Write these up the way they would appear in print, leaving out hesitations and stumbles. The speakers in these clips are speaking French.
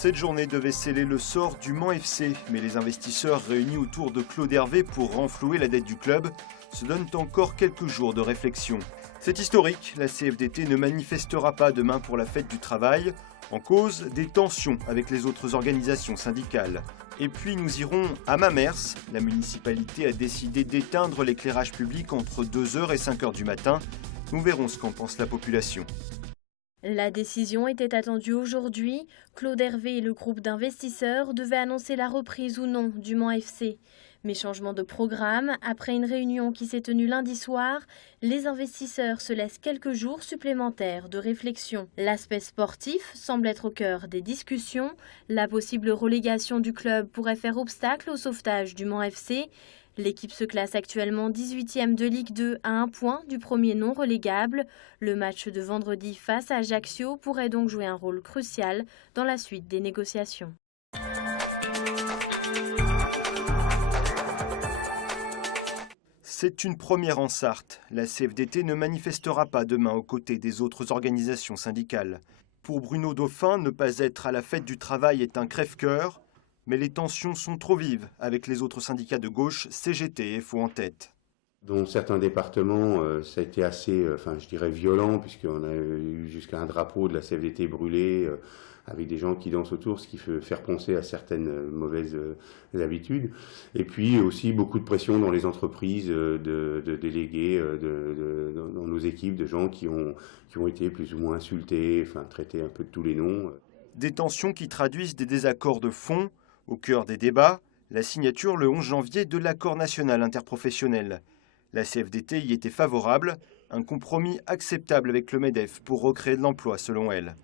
Cette journée devait sceller le sort du Mans FC, mais les investisseurs réunis autour de Claude Hervé pour renflouer la dette du club se donnent encore quelques jours de réflexion. C'est historique, la CFDT ne manifestera pas demain pour la fête du travail, en cause des tensions avec les autres organisations syndicales. Et puis nous irons à Mamers. La municipalité a décidé d'éteindre l'éclairage public entre 2h et 5h du matin. Nous verrons ce qu'en pense la population. La décision était attendue aujourd'hui. Claude Hervé et le groupe d'investisseurs devaient annoncer la reprise ou non du Mans FC. Mais changement de programme, après une réunion qui s'est tenue lundi soir, les investisseurs se laissent quelques jours supplémentaires de réflexion. L'aspect sportif semble être au cœur des discussions. La possible relégation du club pourrait faire obstacle au sauvetage du Mans FC. L'équipe se classe actuellement 18e de Ligue 2 à 1 point du premier non relégable. Le match de vendredi face à Ajaccio pourrait donc jouer un rôle crucial dans la suite des négociations. C'est une première en Sarthe. La CFDT ne manifestera pas demain aux côtés des autres organisations syndicales. Pour Bruno Dauphin, ne pas être à la fête du travail est un crève-cœur, mais les tensions sont trop vives avec les autres syndicats de gauche, CGT et FO en tête. Dans certains départements, ça a été assez, je dirais violent, puisqu'on a eu jusqu'à un drapeau de la CFDT brûlé, avec des gens qui dansent autour, ce qui fait faire penser à certaines mauvaises habitudes. Et puis aussi beaucoup de pression dans les entreprises, de délégués, dans nos équipes, de gens qui ont été plus ou moins insultés, traités un peu de tous les noms. Des tensions qui traduisent des désaccords de fond. Au cœur des débats, la signature le 11 janvier de l'accord national interprofessionnel. La CFDT y était favorable, un compromis acceptable avec le MEDEF pour recréer de l'emploi selon elle.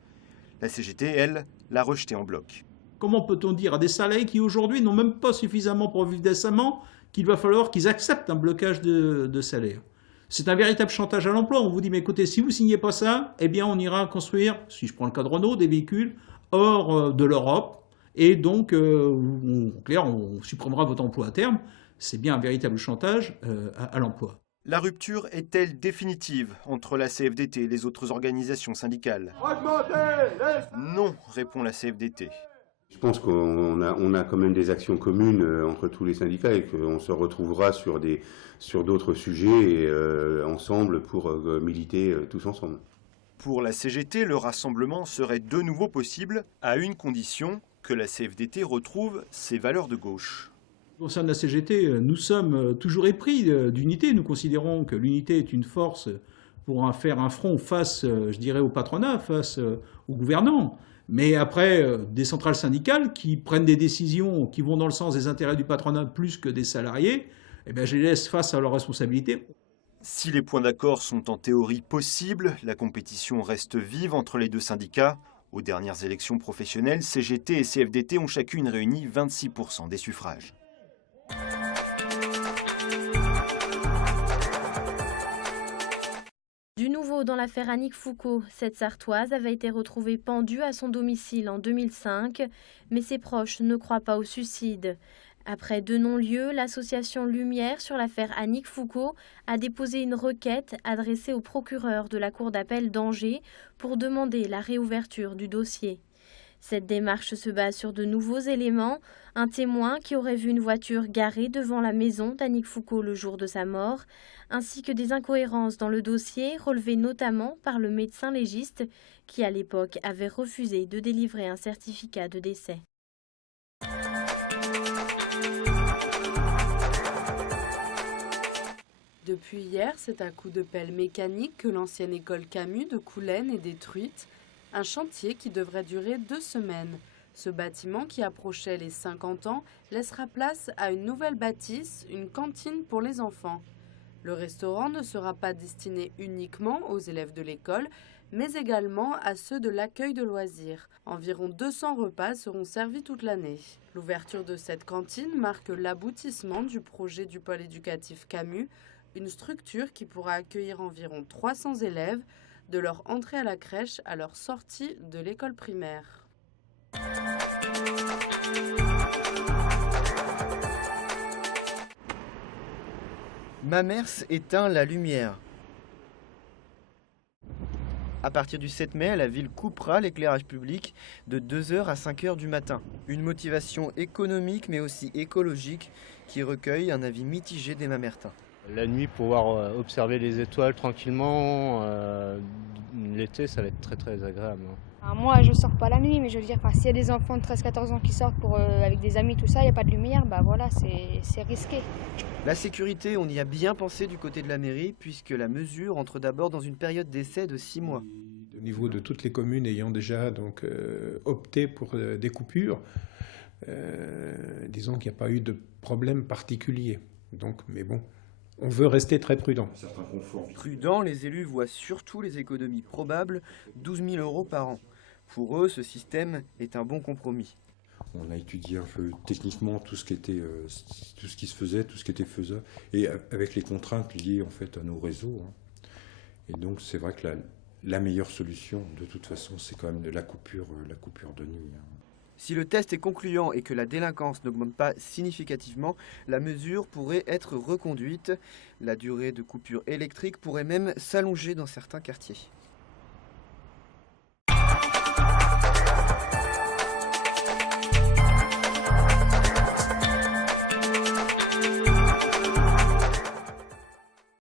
La CGT, elle, l'a rejeté en bloc. Comment peut-on dire à des salariés qui aujourd'hui n'ont même pas suffisamment pour vivre décemment qu'il va falloir qu'ils acceptent un blocage de salaire? C'est un véritable chantage à l'emploi. On vous dit, mais écoutez, si vous ne signez pas ça, eh bien on ira construire, si je prends le cas de Renault, des véhicules hors de l'Europe. Et donc, en clair, on supprimera votre emploi à terme. C'est bien un véritable chantage à l'emploi. La rupture est-elle définitive entre la CFDT et les autres organisations syndicales? Non, répond la CFDT. Je pense qu'on a quand même des actions communes entre tous les syndicats et qu'on se retrouvera sur d'autres sujets ensemble pour militer tous ensemble. Pour la CGT, le rassemblement serait de nouveau possible à une condition, que la CFDT retrouve ses valeurs de gauche. Au sein de la CGT, nous sommes toujours épris d'unité. Nous considérons que l'unité est une force pour faire un front face, je dirais, au patronat, face aux gouvernants. Mais après, des centrales syndicales qui prennent des décisions qui vont dans le sens des intérêts du patronat plus que des salariés, eh bien, je les laisse face à leurs responsabilités. Si les points d'accord sont en théorie possibles, la compétition reste vive entre les deux syndicats. Aux dernières élections professionnelles, CGT et CFDT ont chacune réuni 26% des suffrages. Du nouveau dans l'affaire Annick Foucault, cette Sartoise avait été retrouvée pendue à son domicile en 2005, mais ses proches ne croient pas au suicide. Après 2 non-lieux, l'association Lumière sur l'affaire Annick Foucault a déposé une requête adressée au procureur de la Cour d'appel d'Angers pour demander la réouverture du dossier. Cette démarche se base sur de nouveaux éléments, un témoin qui aurait vu une voiture garée devant la maison d'Annick Foucault le jour de sa mort, ainsi que des incohérences dans le dossier relevées notamment par le médecin légiste qui à l'époque avait refusé de délivrer un certificat de décès. Depuis hier, c'est à coups de pelle mécanique que l'ancienne école Camus de Coulennes est détruite. Un chantier qui devrait durer 2 semaines. Ce bâtiment qui approchait les 50 ans laissera place à une nouvelle bâtisse, une cantine pour les enfants. Le restaurant ne sera pas destiné uniquement aux élèves de l'école, mais également à ceux de l'accueil de loisirs. Environ 200 repas seront servis toute l'année. L'ouverture de cette cantine marque l'aboutissement du projet du pôle éducatif Camus, une structure qui pourra accueillir environ 300 élèves de leur entrée à la crèche à leur sortie de l'école primaire. Mamers éteint la lumière. À partir du 7 mai, la ville coupera l'éclairage public de 2h à 5h du matin. Une motivation économique mais aussi écologique qui recueille un avis mitigé d'Emma Mertin. La nuit, pouvoir observer les étoiles tranquillement, l'été, ça va être très très agréable. Moi, je sors pas la nuit, mais je veux dire, s'il y a des enfants de 13-14 ans qui sortent avec des amis, tout ça, il n'y a pas de lumière, bah voilà, c'est risqué. La sécurité, on y a bien pensé du côté de la mairie, puisque la mesure entre d'abord dans une période d'essai de 6 mois. Au niveau de toutes les communes ayant déjà opté pour des coupures, disons qu'il n'y a pas eu de problème particulier. Mais bon, on veut rester très prudent. Prudent, les élus voient surtout les économies probables, 12 000 € par an. Pour eux, ce système est un bon compromis. On a étudié un peu techniquement tout ce qui se faisait, tout ce qui était faisable, et avec les contraintes liées en fait à nos réseaux. Et donc c'est vrai que la meilleure solution, de toute façon, c'est quand même la coupure de nuit. Si le test est concluant et que la délinquance n'augmente pas significativement, la mesure pourrait être reconduite. La durée de coupure électrique pourrait même s'allonger dans certains quartiers.